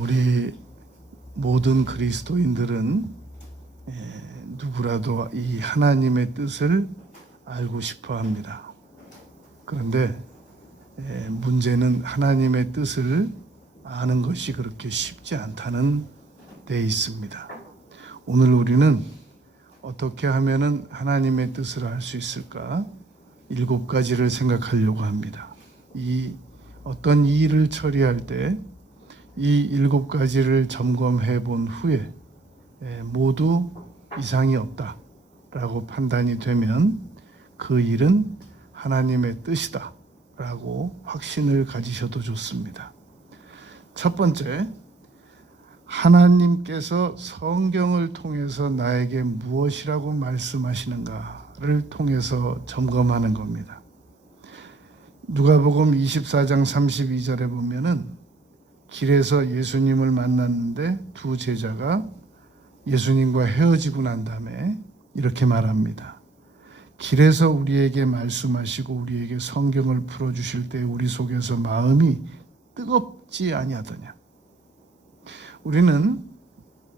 우리 모든 그리스도인들은 누구라도 이 하나님의 뜻을 알고 싶어 합니다. 그런데 문제는 하나님의 뜻을 아는 것이 그렇게 쉽지 않다는 데 있습니다. 오늘 우리는 어떻게 하면은 하나님의 뜻을 알 수 있을까? 7가지를 생각하려고 합니다. 어떤 일을 처리할 때 이 7가지를 점검해 본 후에 모두 이상이 없다라고 판단이 되면 그 일은 하나님의 뜻이다 라고 확신을 가지셔도 좋습니다. 첫 번째, 하나님께서 성경을 통해서 나에게 무엇이라고 말씀하시는가를 통해서 점검하는 겁니다. 누가복음 24장 32절에 보면은 길에서 예수님을 만났는데 두 제자가 예수님과 헤어지고 난 다음에 이렇게 말합니다. 길에서 우리에게 말씀하시고 우리에게 성경을 풀어주실 때 우리 속에서 마음이 뜨겁지 아니하더냐. 우리는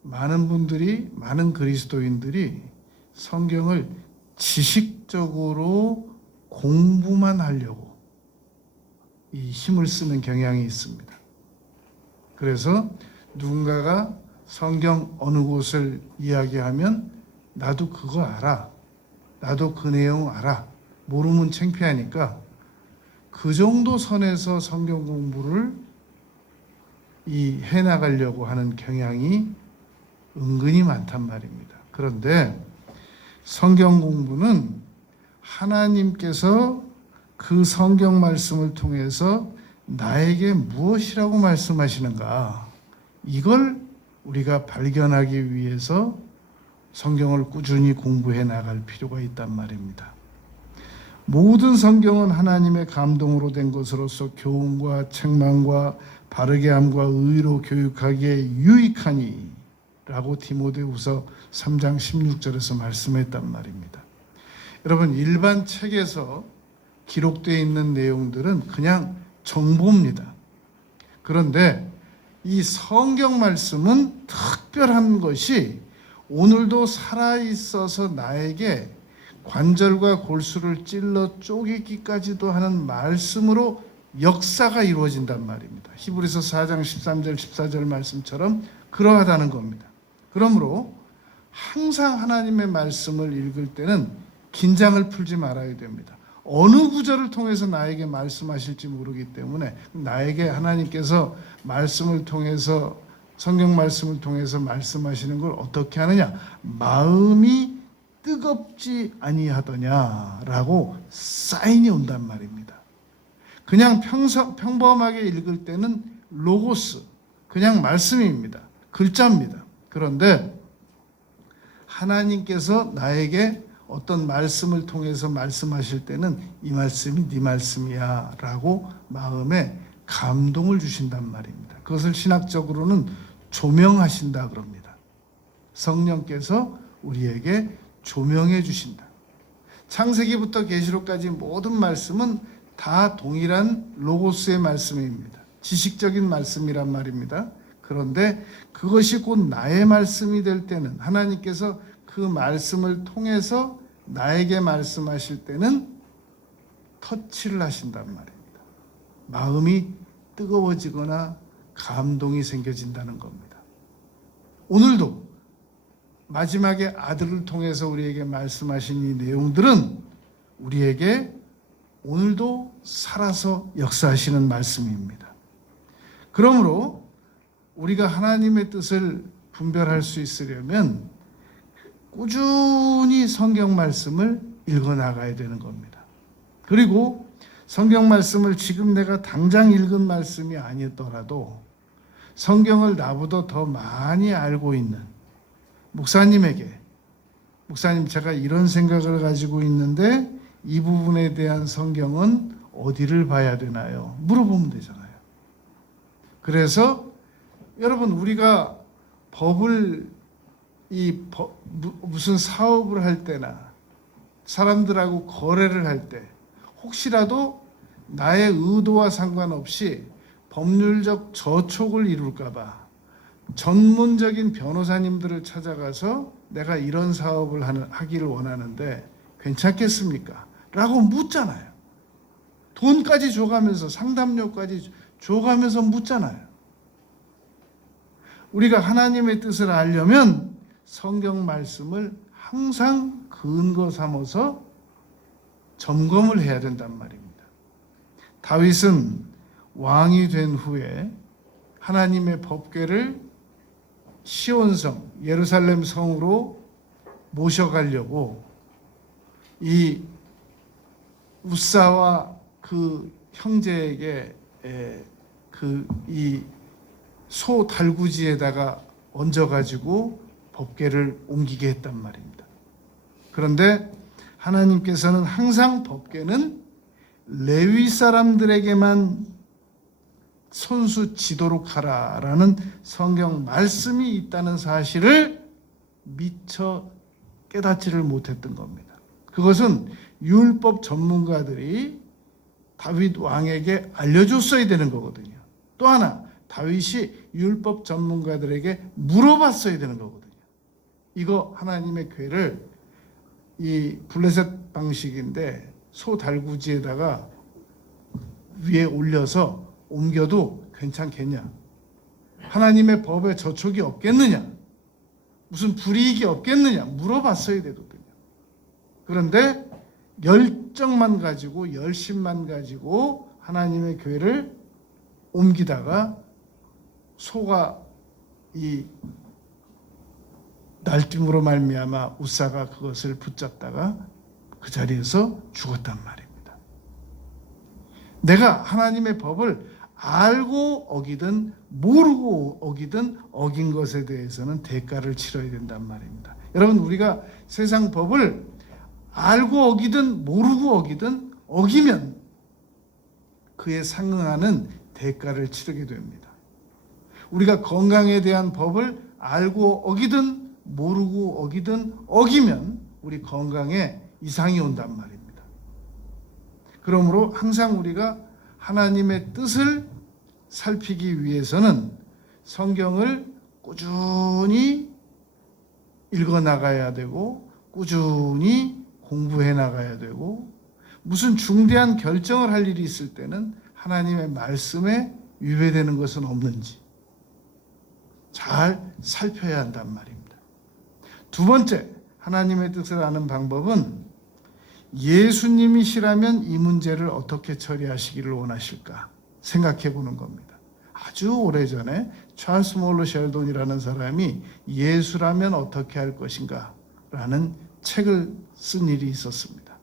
많은 그리스도인들이 성경을 지식적으로 공부만 하려고 이 힘을 쓰는 경향이 있습니다. 그래서 누군가가 성경 어느 곳을 이야기하면 나도 그거 알아. 나도 그 내용 알아. 모르면 창피하니까 그 정도 선에서 성경 공부를 해나가려고 하는 경향이 은근히 많단 말입니다. 그런데 성경 공부는 하나님께서 그 성경 말씀을 통해서 나에게 무엇이라고 말씀하시는가, 이걸 우리가 발견하기 위해서 성경을 꾸준히 공부해 나갈 필요가 있단 말입니다. 모든 성경은 하나님의 감동으로 된 것으로서 교훈과 책망과 바르게 함과 의로 교육하기에 유익하니 라고 디모데후서 3장 16절에서 말씀했단 말입니다. 여러분, 일반 책에서 기록되어 있는 내용들은 그냥 정보입니다. 그런데 이 성경 말씀은 특별한 것이 오늘도 살아있어서 나에게 관절과 골수를 찔러 쪼개기까지도 하는 말씀으로 역사가 이루어진단 말입니다. 히브리서 4장 13절 14절 말씀처럼 그러하다는 겁니다. 그러므로 항상 하나님의 말씀을 읽을 때는 긴장을 풀지 말아야 됩니다. 어느 구절을 통해서 나에게 말씀하실지 모르기 때문에 나에게 하나님께서 말씀을 통해서 성경 말씀을 통해서 말씀하시는 걸 어떻게 하느냐? 마음이 뜨겁지 아니하더냐라고 사인이 온단 말입니다. 그냥 평범하게 읽을 때는 로고스, 그냥 말씀입니다. 글자입니다. 그런데 하나님께서 나에게 어떤 말씀을 통해서 말씀하실 때는 이 말씀이 네 말씀이야 라고 마음에 감동을 주신단 말입니다. 그것을 신학적으로는 조명하신다 그럽니다. 성령께서 우리에게 조명해 주신다. 창세기부터 계시록까지 모든 말씀은 다 동일한 로고스의 말씀입니다. 지식적인 말씀이란 말입니다. 그런데 그것이 곧 나의 말씀이 될 때는, 하나님께서 그 말씀을 통해서 나에게 말씀하실 때는 터치를 하신단 말입니다. 마음이 뜨거워지거나 감동이 생겨진다는 겁니다. 오늘도 마지막에 아들을 통해서 우리에게 말씀하신 이 내용들은 우리에게 오늘도 살아서 역사하시는 말씀입니다. 그러므로 우리가 하나님의 뜻을 분별할 수 있으려면 꾸준히 성경 말씀을 읽어나가야 되는 겁니다. 그리고 성경 말씀을 지금 내가 당장 읽은 말씀이 아니더라도 성경을 나보다 더 많이 알고 있는 목사님에게, 목사님 제가 이런 생각을 가지고 있는데 이 부분에 대한 성경은 어디를 봐야 되나요? 물어보면 되잖아요. 그래서 여러분, 우리가 무슨 사업을 할 때나 사람들하고 거래를 할 때 혹시라도 나의 의도와 상관없이 법률적 저촉을 이룰까 봐 전문적인 변호사님들을 찾아가서 내가 이런 사업을 하기를 원하는데 괜찮겠습니까? 라고 묻잖아요. 돈까지 줘가면서 상담료까지 줘가면서 묻잖아요. 우리가 하나님의 뜻을 알려면 성경 말씀을 항상 근거 삼아서 점검을 해야 된단 말입니다. 다윗은 왕이 된 후에 하나님의 법궤를 시온성, 예루살렘 성으로 모셔가려고 이 우사와 그 형제에게 이 소 달구지에다가 얹어가지고 법궤를 옮기게 했단 말입니다. 그런데 하나님께서는 항상 법궤는 레위 사람들에게만 손수 지도록 하라라는 성경 말씀이 있다는 사실을 미처 깨닫지를 못했던 겁니다. 그것은 율법 전문가들이 다윗 왕에게 알려줬어야 되는 거거든요. 또 하나, 다윗이 율법 전문가들에게 물어봤어야 되는 거거든요. 이거 하나님의 궤를 이 블레셋 방식인데 소 달구지에다가 위에 올려서 옮겨도 괜찮겠냐? 하나님의 법에 저촉이 없겠느냐? 무슨 불이익이 없겠느냐? 물어봤어야 되거든요. 그런데 열정만 가지고 열심만 가지고 하나님의 궤를 옮기다가 소가 이 날뛰므로 말미암아 우사가 그것을 붙잡다가 그 자리에서 죽었단 말입니다. 내가 하나님의 법을 알고 어기든 모르고 어기든 어긴 것에 대해서는 대가를 치러야 된단 말입니다. 여러분, 우리가 세상 법을 알고 어기든 모르고 어기든 어기면 그에 상응하는 대가를 치르게 됩니다. 우리가 건강에 대한 법을 알고 어기든 모르고 어기든 어기면 우리 건강에 이상이 온단 말입니다. 그러므로 항상 우리가 하나님의 뜻을 살피기 위해서는 성경을 꾸준히 읽어 나가야 되고 꾸준히 공부해 나가야 되고 무슨 중대한 결정을 할 일이 있을 때는 하나님의 말씀에 위배되는 것은 없는지 잘 살펴야 한단 말입니다. 두 번째, 하나님의 뜻을 아는 방법은 예수님이시라면 이 문제를 어떻게 처리하시기를 원하실까 생각해 보는 겁니다. 아주 오래전에 찰스 몰러 셸돈이라는 사람이 예수라면 어떻게 할 것인가 라는 책을 쓴 일이 있었습니다.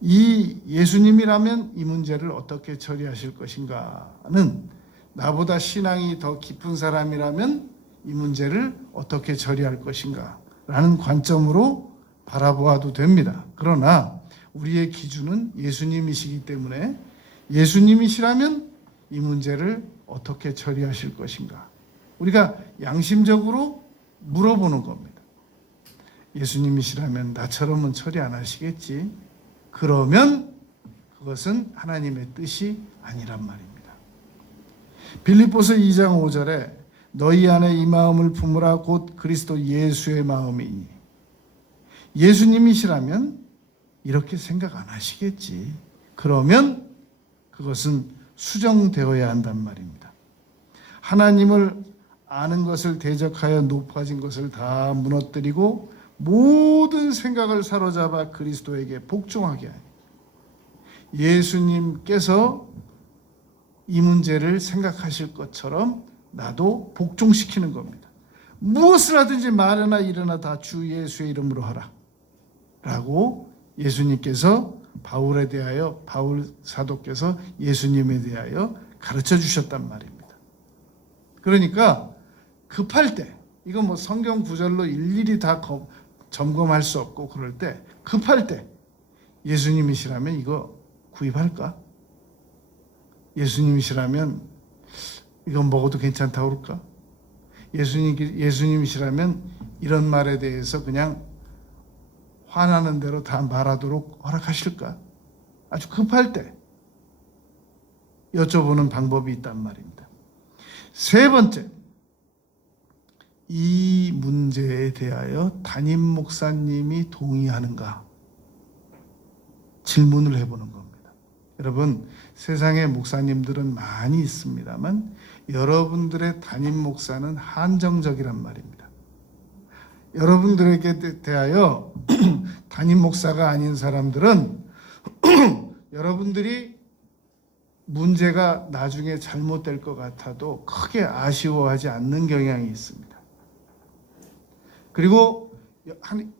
이 예수님이라면 이 문제를 어떻게 처리하실 것인가는 나보다 신앙이 더 깊은 사람이라면 이 문제를 어떻게 처리할 것인가 라는 관점으로 바라보아도 됩니다. 그러나 우리의 기준은 예수님이시기 때문에 예수님이시라면 이 문제를 어떻게 처리하실 것인가 우리가 양심적으로 물어보는 겁니다. 예수님이시라면 나처럼은 처리 안 하시겠지. 그러면 그것은 하나님의 뜻이 아니란 말입니다. 빌립보서 2장 5절에 너희 안에 이 마음을 품으라 곧 그리스도 예수의 마음이니 예수님이시라면 이렇게 생각 안 하시겠지. 그러면 그것은 수정되어야 한단 말입니다. 하나님을 아는 것을 대적하여 높아진 것을 다 무너뜨리고 모든 생각을 사로잡아 그리스도에게 복종하게 하니 예수님께서 이 문제를 생각하실 것처럼 나도 복종시키는 겁니다. 무엇을 하든지 말하나 일어나 다 주 예수의 이름으로 하라 라고 예수님께서 바울에 대하여 바울 사도께서 예수님에 대하여 가르쳐 주셨단 말입니다. 그러니까 급할 때 이거 뭐 성경 구절로 일일이 다 점검할 수 없고 그럴 때 급할 때 예수님이시라면 이거 구입할까? 예수님이시라면 이건 먹어도 괜찮다고 그럴까? 예수님이시라면 이런 말에 대해서 그냥 화나는 대로 다 말하도록 허락하실까? 아주 급할 때 여쭤보는 방법이 있단 말입니다. 세 번째, 이 문제에 대하여 담임 목사님이 동의하는가? 질문을 해보는 겁니다. 여러분, 세상에 목사님들은 많이 있습니다만 여러분들의 담임 목사는 한정적이란 말입니다. 여러분들에게 대하여 담임 목사가 아닌 사람들은 여러분들이 문제가 나중에 잘못될 것 같아도 크게 아쉬워하지 않는 경향이 있습니다. 그리고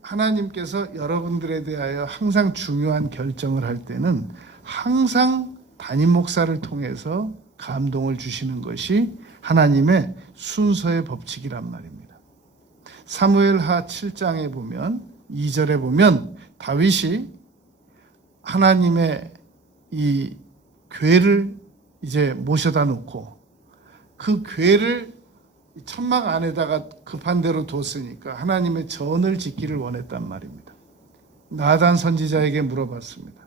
하나님께서 여러분들에 대하여 항상 중요한 결정을 할 때는 항상 담임 목사를 통해서 감동을 주시는 것이 하나님의 순서의 법칙이란 말입니다. 사무엘하 7장에 보면 2절에 보면 다윗이 하나님의 이 궤를 이제 모셔다 놓고 그 궤를 천막 안에다가 급한 대로 뒀으니까 하나님의 전을 짓기를 원했단 말입니다. 나단 선지자에게 물어봤습니다.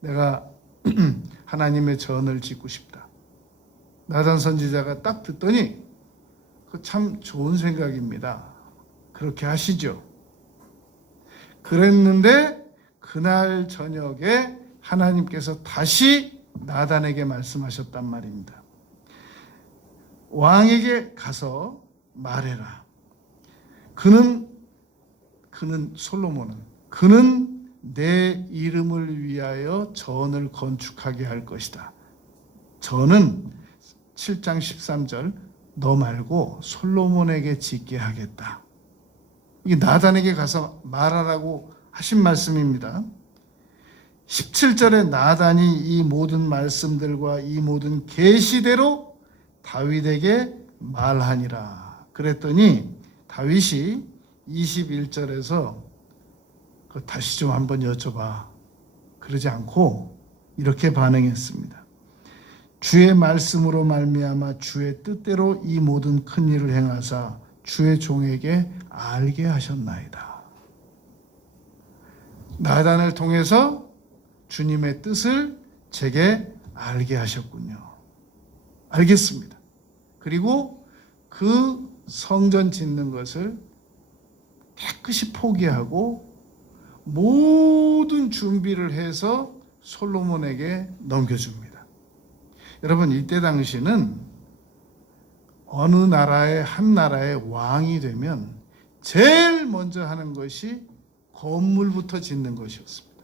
내가 하나님의 전을 짓고 싶다. 나단 선지자가 딱 듣더니 그 참 좋은 생각입니다. 그렇게 하시죠. 그랬는데 그날 저녁에 하나님께서 다시 나단에게 말씀하셨단 말입니다. 왕에게 가서 말해라. 그는 솔로몬은 그는 내 이름을 위하여 전을 건축하게 할 것이다. 저는 7장 13절 너 말고 솔로몬에게 짓게 하겠다. 이게 나단에게 가서 말하라고 하신 말씀입니다. 17절에 나단이 이 모든 말씀들과 이 모든 계시대로 다윗에게 말하니라. 그랬더니 다윗이 21절에서 다시 좀 한번 여쭤봐. 그러지 않고 이렇게 반응했습니다. 주의 말씀으로 말미암아 주의 뜻대로 이 모든 큰 일을 행하사 주의 종에게 알게 하셨나이다. 나단을 통해서 주님의 뜻을 제게 알게 하셨군요. 알겠습니다. 그리고 그 성전 짓는 것을 깨끗이 포기하고 모든 준비를 해서 솔로몬에게 넘겨줍니다. 여러분, 이때 당시는 어느 나라의 한 나라의 왕이 되면 제일 먼저 하는 것이 건물부터 짓는 것이었습니다.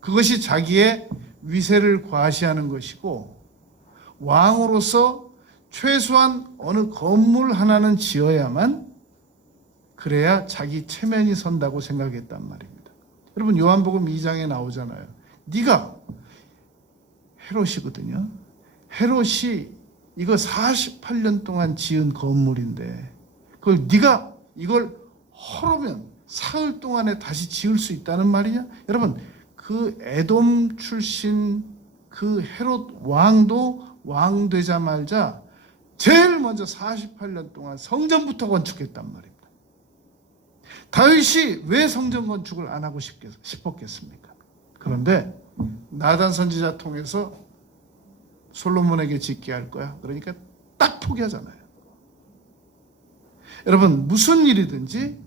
그것이 자기의 위세를 과시하는 것이고 왕으로서 최소한 어느 건물 하나는 지어야만 그래야 자기 체면이 선다고 생각했단 말입니다. 여러분, 요한복음 2장에 나오잖아요. 네가 헤롯이거든요. 헤롯이 이거 48년 동안 지은 건물인데 그걸 네가 이걸 헐으면 사흘 동안에 다시 지을 수 있다는 말이냐? 여러분, 그 에돔 출신 그 헤롯 왕도 왕 되자마자 제일 먼저 48년 동안 성전부터 건축했단 말입니다. 다윗이 왜 성전 건축을 안 하고 싶었겠습니까? 그런데 나단 선지자 통해서 솔로몬에게 짓게 할 거야. 그러니까 딱 포기하잖아요. 여러분, 무슨 일이든지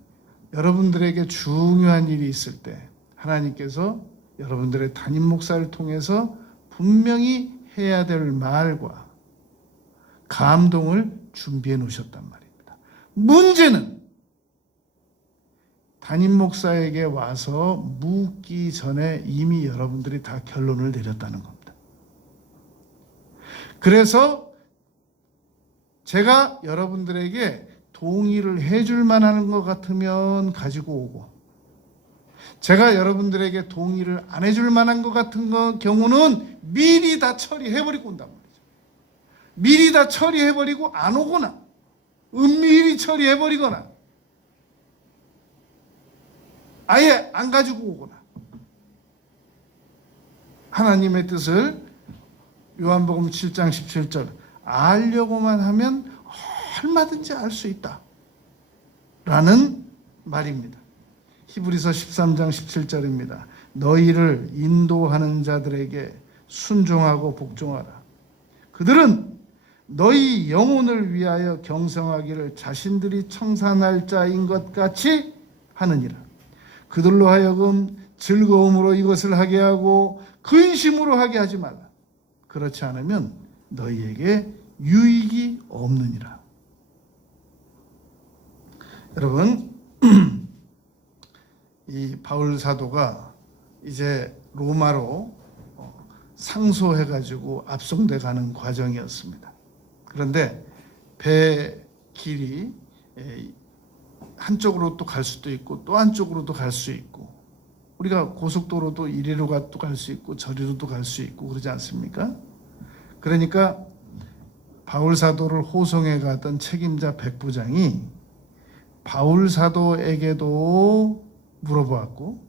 여러분들에게 중요한 일이 있을 때 하나님께서 여러분들의 담임 목사를 통해서 분명히 해야 될 말과 감동을 준비해 놓으셨단 말입니다. 문제는 담임 목사에게 와서 묻기 전에 이미 여러분들이 다 결론을 내렸다는 겁니다. 그래서 제가 여러분들에게 동의를 해줄 만한 것 같으면 가지고 오고, 제가 여러분들에게 동의를 안 해줄 만한 것 같은 경우는 미리 다 처리해버리고 온단 말이죠. 미리 다 처리해버리고 안 오거나 은밀히 처리해버리거나 아예 안 가지고 오거나 하나님의 뜻을 요한복음 7장 17절 알려고만 하면 얼마든지 알 수 있다 라는 말입니다. 히브리서 13장 17절입니다. 너희를 인도하는 자들에게 순종하고 복종하라. 그들은 너희 영혼을 위하여 경성하기를 자신들이 청산할 자인 것 같이 하느니라. 그들로 하여금 즐거움으로 이것을 하게 하고 근심으로 하게 하지 말라. 그렇지 않으면 너희에게 유익이 없느니라. 여러분, 이 바울 사도가 이제 로마로 상소해가지고 압송돼 가는 과정이었습니다. 그런데 배 길이 한쪽으로 또 갈 수도 있고 또 한쪽으로도 갈 수 있고, 우리가 고속도로도 이리로 또 갈 수 있고 저리로도 갈 수 있고 그러지 않습니까? 그러니까 바울 사도를 호송해 가던 책임자 백부장이 바울 사도에게도 물어보았고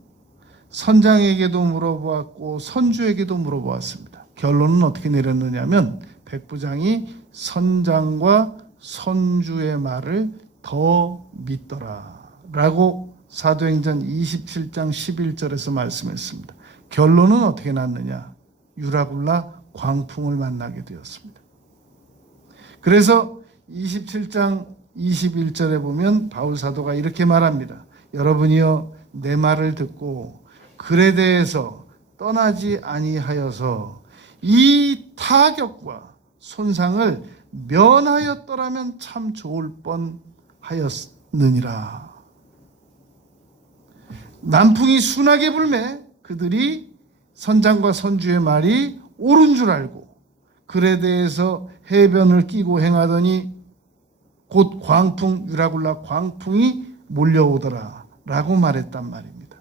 선장에게도 물어보았고 선주에게도 물어보았습니다. 결론은 어떻게 내렸느냐 하면 백부장이 선장과 선주의 말을 더 믿더라 라고 사도행전 27장 11절에서 말씀했습니다. 결론은 어떻게 났느냐? 유라굴라 광풍을 만나게 되었습니다. 그래서 27장 21절에 보면 바울 사도가 이렇게 말합니다. 여러분이여 내 말을 듣고 그레데에서 떠나지 아니하여서 이 타격과 손상을 면하였더라면 참 좋을 뻔하였느니라. 남풍이 순하게 불매 그들이 선장과 선주의 말이 옳은 줄 알고 그레데에서 해변을 끼고 행하더니 곧 광풍 유라굴라 광풍이 몰려오더라 라고 말했단 말입니다.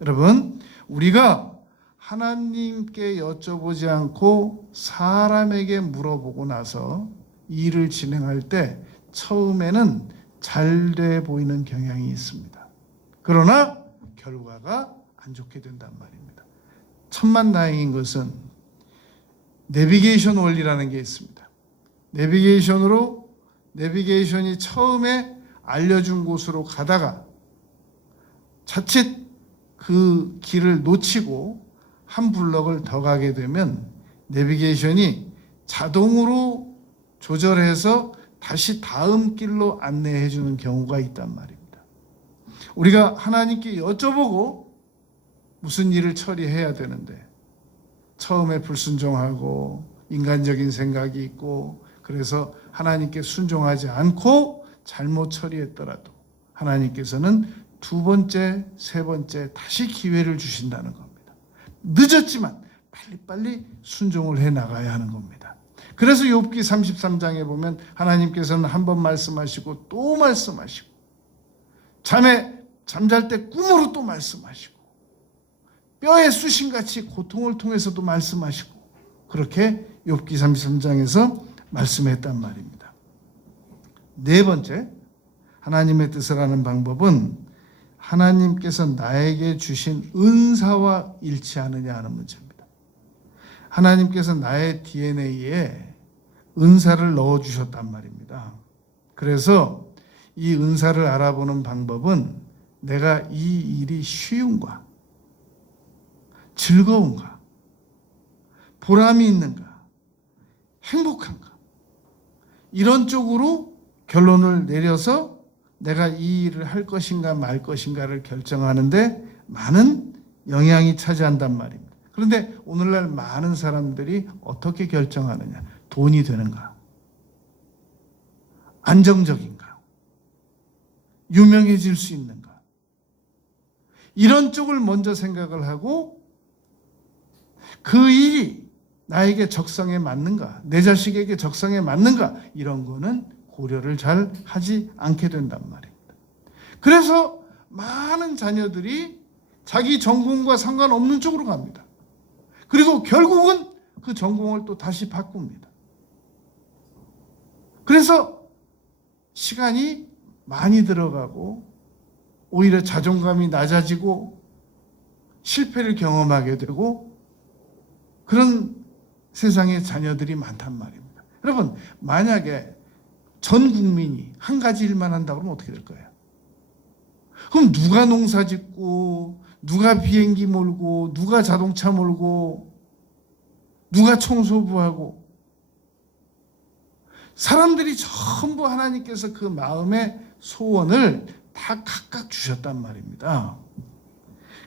여러분, 우리가 하나님께 여쭤보지 않고 사람에게 물어보고 나서 일을 진행할 때 처음에는 잘 돼 보이는 경향이 있습니다. 그러나 결과가 안 좋게 된단 말입니다. 천만다행인 것은 내비게이션 원리라는 게 있습니다. 내비게이션이 처음에 알려준 곳으로 가다가 자칫 그 길을 놓치고 한 블럭을 더 가게 되면 내비게이션이 자동으로 조절해서 다시 다음 길로 안내해 주는 경우가 있단 말입니다. 우리가 하나님께 여쭤보고 무슨 일을 처리해야 되는데 처음에 불순종하고 인간적인 생각이 있고 그래서 하나님께 순종하지 않고 잘못 처리했더라도 하나님께서는 두 번째, 세 번째 다시 기회를 주신다는 겁니다. 늦었지만 빨리빨리 순종을 해 나가야 하는 겁니다. 그래서 욥기 33장에 보면 하나님께서는 한 번 말씀하시고 또 말씀하시고 잠잘 때 꿈으로 또 말씀하시고 뼈에 쑤신같이 고통을 통해서도 말씀하시고 그렇게 욥기 33장에서 말씀했단 말입니다. 네 번째, 하나님의 뜻을 아는 방법은 하나님께서 나에게 주신 은사와 일치하느냐 하는 문제입니다. 하나님께서 나의 DNA에 은사를 넣어주셨단 말입니다. 그래서 이 은사를 알아보는 방법은 내가 이 일이 쉬운가, 즐거운가, 보람이 있는가, 행복한가, 이런 쪽으로 결론을 내려서 내가 이 일을 할 것인가 말 것인가를 결정하는데 많은 영향이 차지한단 말입니다. 그런데 오늘날 많은 사람들이 어떻게 결정하느냐? 돈이 되는가? 안정적인가? 유명해질 수 있는가? 이런 쪽을 먼저 생각을 하고 그 일이 나에게 적성에 맞는가? 내 자식에게 적성에 맞는가? 이런 거는 고려를 잘 하지 않게 된단 말입니다. 그래서 많은 자녀들이 자기 전공과 상관없는 쪽으로 갑니다. 그리고 결국은 그 전공을 또 다시 바꿉니다. 그래서 시간이 많이 들어가고 오히려 자존감이 낮아지고 실패를 경험하게 되고 그런 세상의 자녀들이 많단 말입니다. 여러분, 만약에 전 국민이 한 가지 일만 한다고 그러면 어떻게 될 거예요? 그럼 누가 농사 짓고 누가 비행기 몰고 누가 자동차 몰고 누가 청소부하고 사람들이 전부 하나님께서 그 마음의 소원을 다 각각 주셨단 말입니다.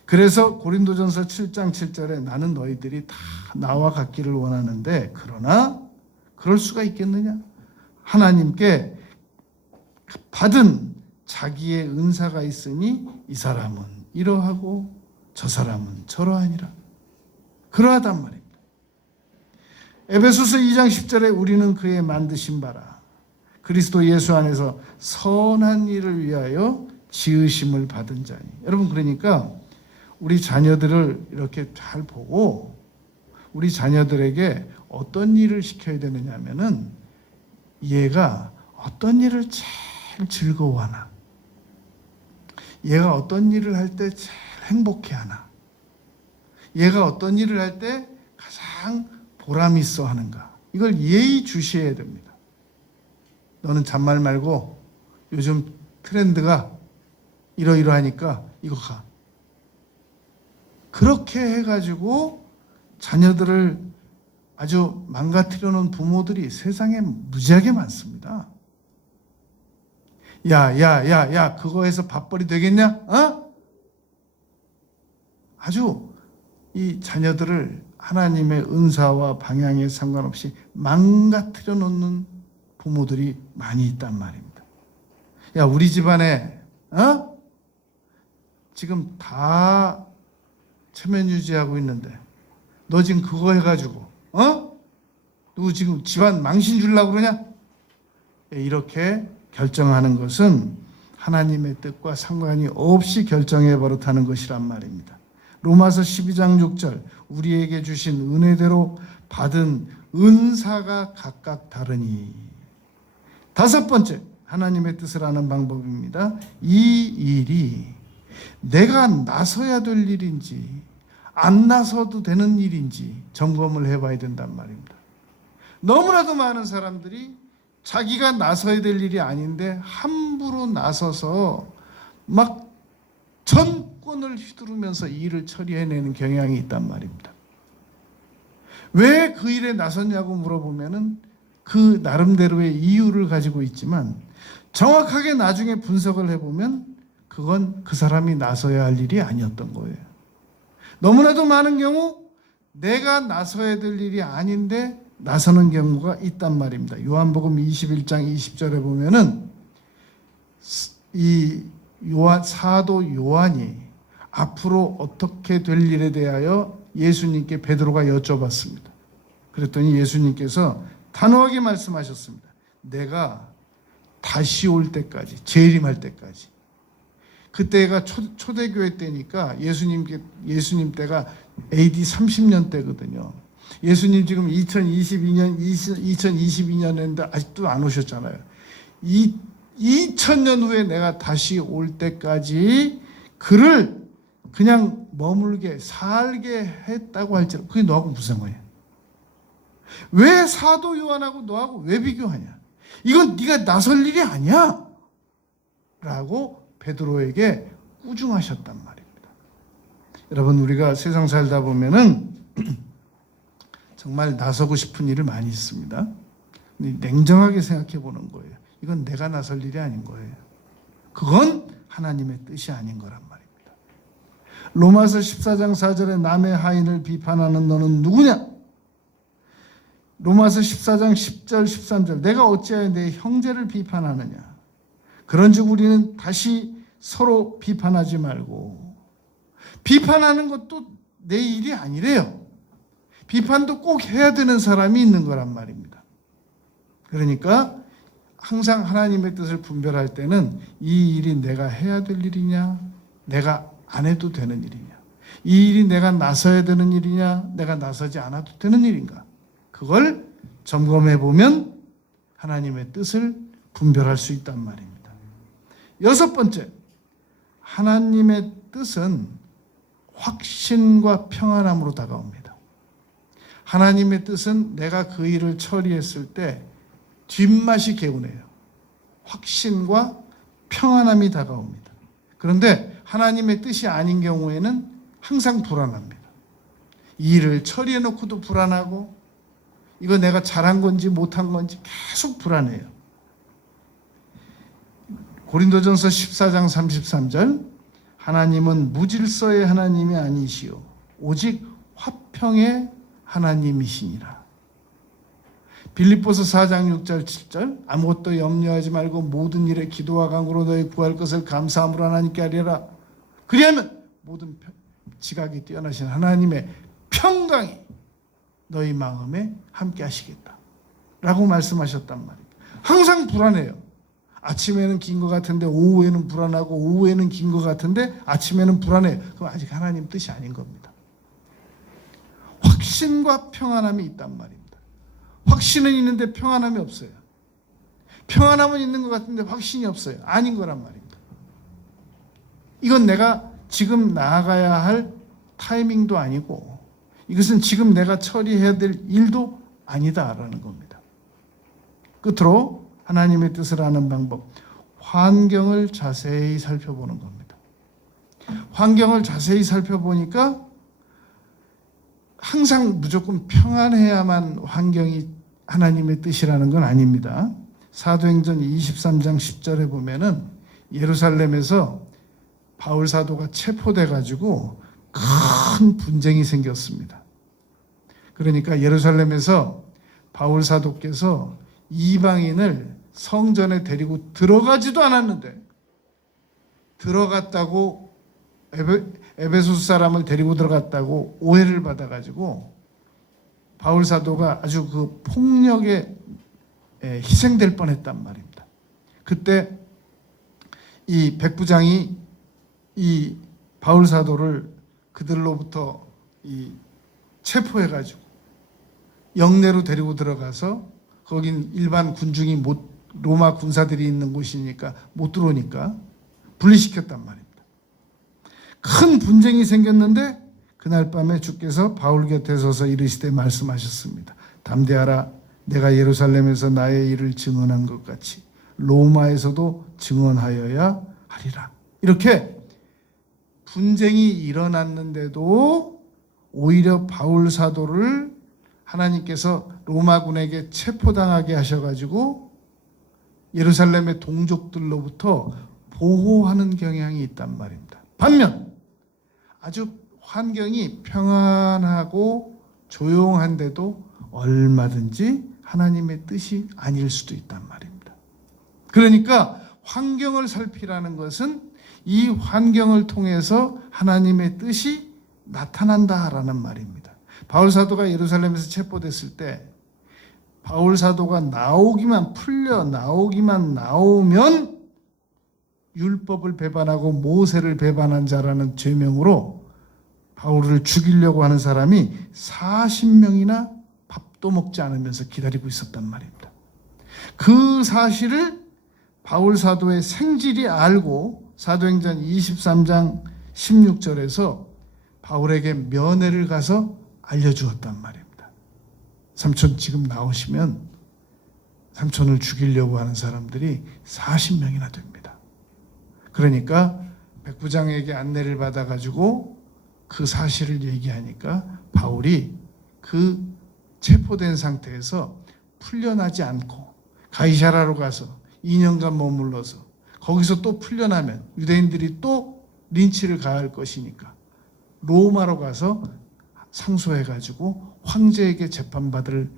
그래서 고린도전서 7장 7절에 나는 너희들이 다 나와 같기를 원하는데 그러나 그럴 수가 있겠느냐? 하나님께 받은 자기의 은사가 있으니 이 사람은 이러하고 저 사람은 저러하니라. 그러하단 말입니다. 에베소서 2장 10절에 우리는 그의 만드신 바라 그리스도 예수 안에서 선한 일을 위하여 지으심을 받은 자니. 여러분, 그러니까 우리 자녀들을 이렇게 잘 보고 우리 자녀들에게 어떤 일을 시켜야 되느냐 하면은 얘가 어떤 일을 제일 즐거워하나, 얘가 어떤 일을 할 때 제일 행복해하나, 얘가 어떤 일을 할 때 가장 보람 있어 하는가, 이걸 예의주시해야 됩니다. 너는 잔말 말고 요즘 트렌드가 이러이러하니까 이거 가. 그렇게 해가지고 자녀들을 아주 망가뜨려 놓은 부모들이 세상에 무지하게 많습니다. 야, 그거 해서 밥벌이 되겠냐? 아주 이 자녀들을 하나님의 은사와 방향에 상관없이 망가뜨려 놓는 부모들이 많이 있단 말입니다. 야, 우리 집안에 지금 다 체면 유지하고 있는데 너 지금 그거 해가지고 누구 지금 집안 망신 주려고 그러냐? 이렇게 결정하는 것은 하나님의 뜻과 상관이 없이 결정해 버릇하는 것이란 말입니다. 로마서 12장 6절 우리에게 주신 은혜대로 받은 은사가 각각 다르니. 다섯 번째, 하나님의 뜻을 아는 방법입니다. 이 일이 내가 나서야 될 일인지 안 나서도 되는 일인지 점검을 해봐야 된단 말입니다. 너무나도 많은 사람들이 자기가 나서야 될 일이 아닌데 함부로 나서서 막 전권을 휘두르면서 일을 처리해내는 경향이 있단 말입니다. 왜 그 일에 나섰냐고 물어보면은 그 나름대로의 이유를 가지고 있지만 정확하게 나중에 분석을 해보면 그건 그 사람이 나서야 할 일이 아니었던 거예요. 너무나도 많은 경우 내가 나서야 될 일이 아닌데 나서는 경우가 있단 말입니다. 요한복음 21장 20절에 보면은 이 사도 요한이 앞으로 어떻게 될 일에 대하여 예수님께 베드로가 여쭤봤습니다. 그랬더니 예수님께서 단호하게 말씀하셨습니다. 내가 다시 올 때까지, 재림할 때까지. 그때가 초대교회 때니까 예수님 때가 AD 30년 때거든요. 예수님 지금 2022년인데 아직도 안 오셨잖아요. 2000년 후에 내가 다시 올 때까지 그를 그냥 머물게 살게 했다고 할지라도 그게 너하고 무슨 상관이야? 왜 사도 요한하고 너하고 왜 비교하냐? 이건 네가 나설 일이 아니야 라고 베드로에게 꾸중하셨단 말입니다. 여러분, 우리가 세상 살다 보면은 정말 나서고 싶은 일을 많이 있습니다. 냉정하게 생각해 보는 거예요. 이건 내가 나설 일이 아닌 거예요. 그건 하나님의 뜻이 아닌 거란 말입니다. 로마서 14장 4절에 남의 하인을 비판하는 너는 누구냐? 로마서 14장 10절 13절 내가 어찌하여 내 형제를 비판하느냐? 그런즉 우리는 다시 서로 비판하지 말고. 비판하는 것도 내 일이 아니래요. 비판도 꼭 해야 되는 사람이 있는 거란 말입니다. 그러니까 항상 하나님의 뜻을 분별할 때는 이 일이 내가 해야 될 일이냐, 내가 안 해도 되는 일이냐, 이 일이 내가 나서야 되는 일이냐, 내가 나서지 않아도 되는 일인가, 그걸 점검해 보면 하나님의 뜻을 분별할 수 있단 말입니다. 여섯 번째, 하나님의 뜻은 확신과 평안함으로 다가옵니다. 하나님의 뜻은 내가 그 일을 처리했을 때 뒷맛이 개운해요. 확신과 평안함이 다가옵니다. 그런데 하나님의 뜻이 아닌 경우에는 항상 불안합니다. 이 일을 처리해놓고도 불안하고, 이거 내가 잘한 건지 못한 건지 계속 불안해요. 고린도전서 14장 33절 하나님은 무질서의 하나님이 아니시오 오직 화평의 하나님이시니라. 빌립보서 4장 6절 7절 아무것도 염려하지 말고 모든 일에 기도와 간구로 너희 구할 것을 감사함으로 하나님께 하리라. 그리하면 모든 지각이 뛰어나신 하나님의 평강이 너희 마음에 함께 하시겠다 라고 말씀하셨단 말입니다. 항상 불안해요. 아침에는 긴 것 같은데 오후에는 불안하고 오후에는 긴 것 같은데 아침에는 불안해요. 그럼 아직 하나님 뜻이 아닌 겁니다. 확신과 평안함이 있단 말입니다. 확신은 있는데 평안함이 없어요. 평안함은 있는 것 같은데 확신이 없어요. 아닌 거란 말입니다. 이건 내가 지금 나아가야 할 타이밍도 아니고 이것은 지금 내가 처리해야 될 일도 아니다라는 겁니다. 끝으로 하나님의 뜻을 아는 방법, 환경을 자세히 살펴보는 겁니다. 환경을 자세히 살펴보니까 항상 무조건 평안해야만 환경이 하나님의 뜻이라는 건 아닙니다. 사도행전 23장 10절에 보면은 예루살렘에서 바울 사도가 체포돼 가지고 큰 분쟁이 생겼습니다. 그러니까 예루살렘에서 바울 사도께서 이방인을 성전에 데리고 들어가지도 않았는데 들어갔다고 에베소스 사람을 데리고 들어갔다고 오해를 받아가지고 바울 사도가 아주 그 폭력에 희생될 뻔했단 말입니다. 그때 이 백부장이 이 바울 사도를 그들로부터 이 체포해가지고 영내로 데리고 들어가서 거긴 일반 군중이 로마 군사들이 있는 곳이니까 못 들어오니까 분리시켰단 말입니다. 큰 분쟁이 생겼는데 그날 밤에 주께서 바울 곁에 서서 이르시되 말씀하셨습니다. 담대하라. 내가 예루살렘에서 나의 일을 증언한 것 같이 로마에서도 증언하여야 하리라. 이렇게 분쟁이 일어났는데도 오히려 바울 사도를 하나님께서 로마군에게 체포당하게 하셔가지고 예루살렘의 동족들로부터 보호하는 경향이 있단 말입니다. 반면 아주 환경이 평안하고 조용한데도 얼마든지 하나님의 뜻이 아닐 수도 있단 말입니다. 그러니까 환경을 살피라는 것은 이 환경을 통해서 하나님의 뜻이 나타난다라는 말입니다. 바울 사도가 예루살렘에서 체포됐을 때 바울 사도가 풀려 나오기만 나오면 율법을 배반하고 모세를 배반한 자라는 죄명으로 바울을 죽이려고 하는 사람이 40명이나 밥도 먹지 않으면서 기다리고 있었단 말입니다. 그 사실을 바울 사도의 생질이 알고 사도행전 23장 16절에서 바울에게 면회를 가서 알려주었단 말입니다. 삼촌 지금 나오시면 삼촌을 죽이려고 하는 사람들이 40명이나 됩니다. 그러니까 백부장에게 안내를 받아가지고 그 사실을 얘기하니까 바울이 그 체포된 상태에서 풀려나지 않고 가이사라로 가서 2년간 머물러서 거기서 또 풀려나면 유대인들이 또 린치를 가할 것이니까 로마로 가서 상소해가지고 황제에게 재판받을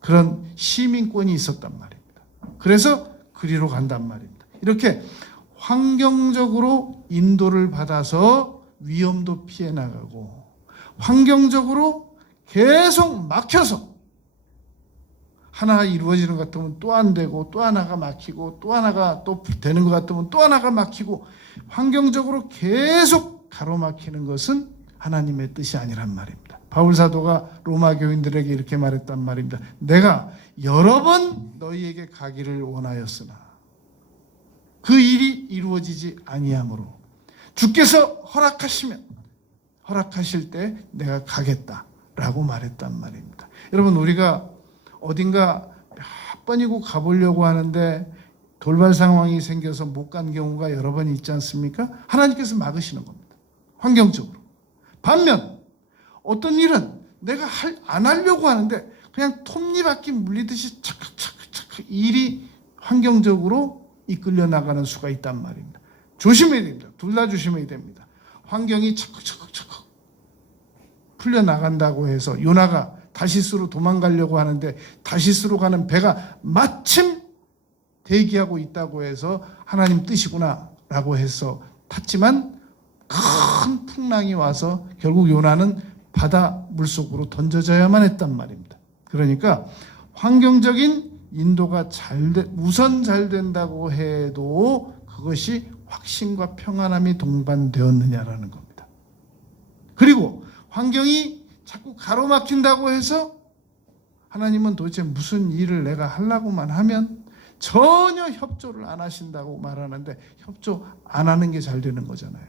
그런 시민권이 있었단 말입니다. 그래서 그리로 간단 말입니다. 이렇게 환경적으로 인도를 받아서 위험도 피해 나가고 환경적으로 계속 막혀서 하나 이루어지는 것 같으면 또 안 되고 또 하나가 막히고 또 하나가 또 되는 것 같으면 또 하나가 막히고 환경적으로 계속 가로막히는 것은 하나님의 뜻이 아니란 말입니다. 바울 사도가 로마 교인들에게 이렇게 말했단 말입니다. 내가 여러 번 너희에게 가기를 원하였으나 그 일이 이루어지지 아니하므로 주께서 허락하실 때 내가 가겠다라고 말했단 말입니다. 여러분 우리가 어딘가 몇 번이고 가보려고 하는데 돌발 상황이 생겨서 못 간 경우가 여러 번 있지 않습니까? 하나님께서 막으시는 겁니다. 환경적으로. 반면 어떤 일은 내가 안 하려고 하는데 그냥 톱니바퀴 물리듯이 착착착착 일이 환경적으로 이끌려 나가는 수가 있단 말입니다. 조심해야 됩니다. 둘 다 조심해야 됩니다. 환경이 착착착착 풀려 나간다고 해서 요나가 다시스로 도망가려고 하는데 다시스로 가는 배가 마침 대기하고 있다고 해서 하나님 뜻이구나 라고 해서 탔지만 큰 풍랑이 와서 결국 요나는 바다 물속으로 던져져야만 했단 말입니다. 그러니까 환경적인 인도가 우선 잘 된다고 해도 그것이 확신과 평안함이 동반되었느냐라는 겁니다. 그리고 환경이 자꾸 가로막힌다고 해서 하나님은 도대체 무슨 일을 내가 하려고만 하면 전혀 협조를 안 하신다고 말하는데 협조 안 하는 게 잘 되는 거잖아요.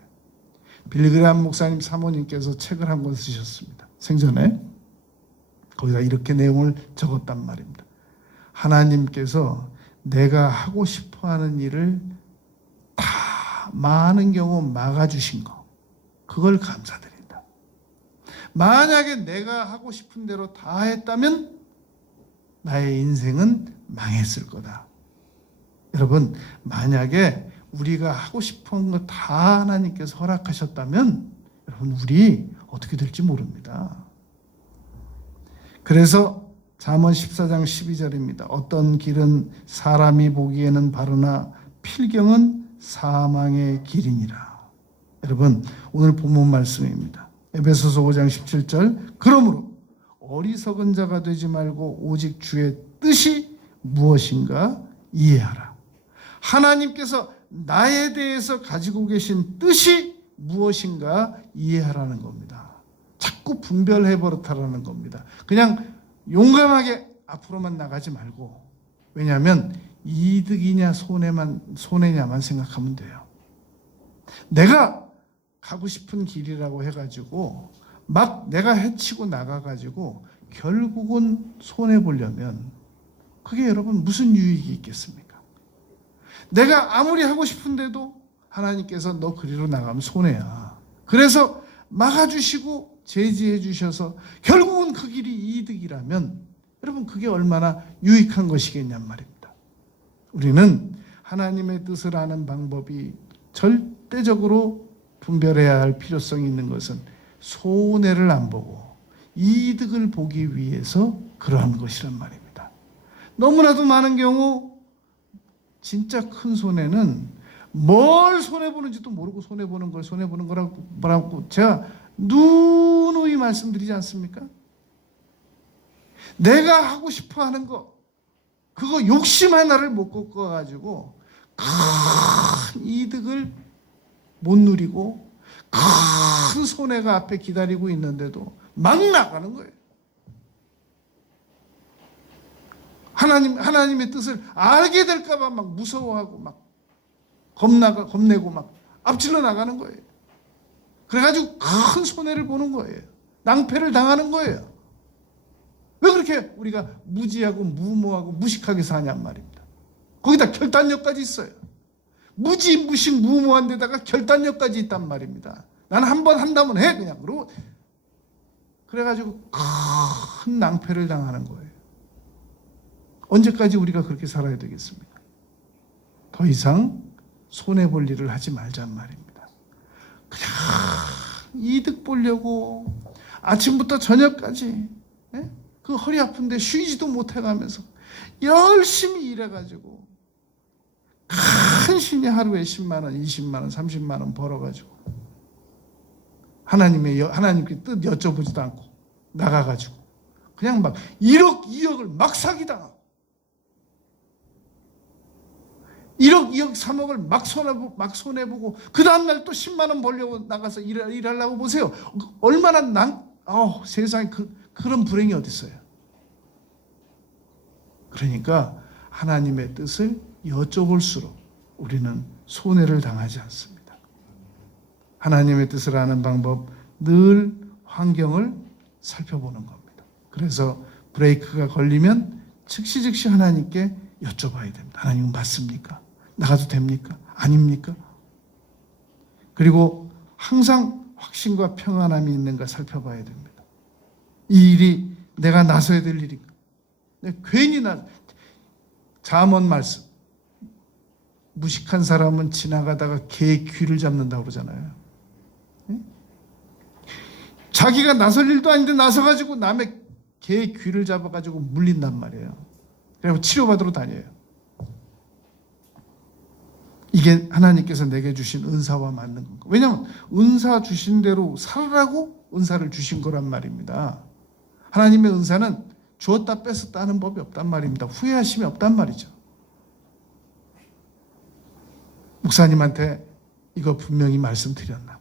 빌리그람 목사님 사모님께서 책을 한 권 쓰셨습니다. 생전에. 거기다 이렇게 내용을 적었단 말입니다. 하나님께서 내가 하고 싶어 하는 일을 다 많은 경우 막아주신 거, 그걸 감사드린다. 만약에 내가 하고 싶은 대로 다 했다면 나의 인생은 망했을 거다. 여러분, 만약에 우리가 하고 싶은 거 다 하나님께서 허락하셨다면 여러분, 우리 어떻게 될지 모릅니다. 그래서 잠언 14장 12절입니다. 어떤 길은 사람이 보기에는 바르나 필경은 사망의 길이니라. 여러분, 오늘 본문 말씀입니다. 에베소서 5장 17절. 그러므로 어리석은 자가 되지 말고 오직 주의 뜻이 무엇인가 이해하라. 하나님께서 나에 대해서 가지고 계신 뜻이 무엇인가 이해하라는 겁니다. 자꾸 분별해 버릇하라는 겁니다. 그냥 용감하게 앞으로만 나가지 말고, 왜냐하면 이득이냐 손해냐만 생각하면 돼요. 내가 가고 싶은 길이라고 해가지고 막 내가 헤치고 나가가지고 결국은 손해 보려면 그게 여러분 무슨 유익이 있겠습니까? 내가 아무리 하고 싶은데도 하나님께서 너 그리로 나가면 손해야. 그래서 막아주시고 제지해 주셔서 결국은 그 길이 이득이라면 여러분 그게 얼마나 유익한 것이겠냔 말입니다. 우리는 하나님의 뜻을 아는 방법이 절대적으로 분별해야 할 필요성이 있는 것은 손해를 안 보고 이득을 보기 위해서 그러한 것이란 말입니다. 너무나도 많은 경우 진짜 큰 손해는 뭘 손해보는지도 모르고 손해보는 거라고 말하고 제가 누누이 말씀드리지 않습니까? 내가 하고 싶어 하는 거, 그거 욕심 하나를 못 꺾어가지고 큰 이득을 못 누리고 큰 손해가 앞에 기다리고 있는데도 막 나가는 거예요. 하나님의 뜻을 알게 될까봐 막 무서워하고 막 겁내고 막 앞질러 나가는 거예요. 그래가지고 큰 손해를 보는 거예요. 낭패를 당하는 거예요. 왜 그렇게 우리가 무지하고 무모하고 무식하게 사냔 말입니다. 거기다 결단력까지 있어요. 무식 무모한 데다가 결단력까지 있단 말입니다. 나는 한번 한다면 해 그냥. 그러고 그래가지고 큰 낭패를 당하는 거예요. 언제까지 우리가 그렇게 살아야 되겠습니까? 더 이상 손해볼 일을 하지 말란 말입니다. 그냥 이득 보려고 아침부터 저녁까지 그 허리 아픈데 쉬지도 못해가면서 열심히 일해가지고 큰 신이 하루에 10만 원, 20만 원, 30만 원 벌어가지고 하나님께 뜻 여쭤보지도 않고 나가가지고 그냥 막 1억, 2억을 막 사기당하고 1억, 2억, 3억을 막 손해보고 그 다음날 또 10만 원 벌려고 나가서 일하려고 보세요. 얼마나 세상에 그런 불행이 어디 있어요. 그러니까 하나님의 뜻을 여쭤볼수록 우리는 손해를 당하지 않습니다. 하나님의 뜻을 아는 방법, 늘 환경을 살펴보는 겁니다. 그래서 브레이크가 걸리면 즉시 하나님께 여쭤봐야 됩니다. 하나님 맞습니까? 나가도 됩니까? 아닙니까? 그리고 항상 확신과 평안함이 있는가 살펴봐야 됩니다. 이 일이 내가 나서야 될 일인가? 괜히 잠언 말씀. 무식한 사람은 지나가다가 개의 귀를 잡는다고 그러잖아요. 자기가 나설 일도 아닌데 나서가지고 남의 개의 귀를 잡아가지고 물린단 말이에요. 그리고 치료받으러 다녀요. 이게 하나님께서 내게 주신 은사와 맞는 건가? 왜냐하면 은사 주신 대로 살으라고 은사를 주신 거란 말입니다. 하나님의 은사는 주었다 뺐었다 하는 법이 없단 말입니다. 후회하심이 없단 말이죠. 목사님한테 이거 분명히 말씀드렸나?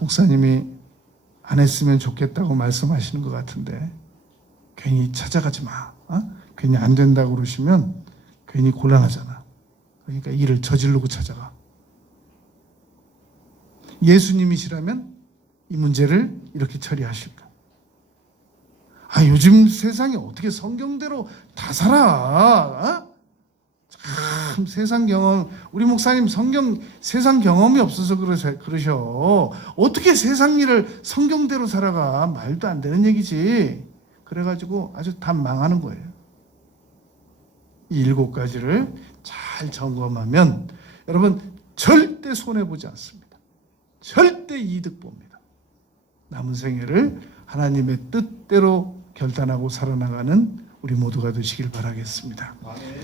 목사님이 안 했으면 좋겠다고 말씀하시는 것 같은데 괜히 찾아가지 마. 괜히 안 된다고 그러시면 괜히 곤란하잖아. 그러니까 일을 저지르고 찾아가. 예수님이시라면 이 문제를 이렇게 처리하실까? 요즘 세상에 어떻게 성경대로 다 살아? 참 세상 경험, 우리 목사님 세상 경험이 없어서 그러셔. 어떻게 세상 일을 성경대로 살아가? 말도 안 되는 얘기지. 그래가지고 아주 다 망하는 거예요. 이 7가지를 잘 점검하면 여러분 절대 손해보지 않습니다. 절대 이득 봅니다. 남은 생애를 하나님의 뜻대로 결단하고 살아나가는 우리 모두가 되시길 바라겠습니다.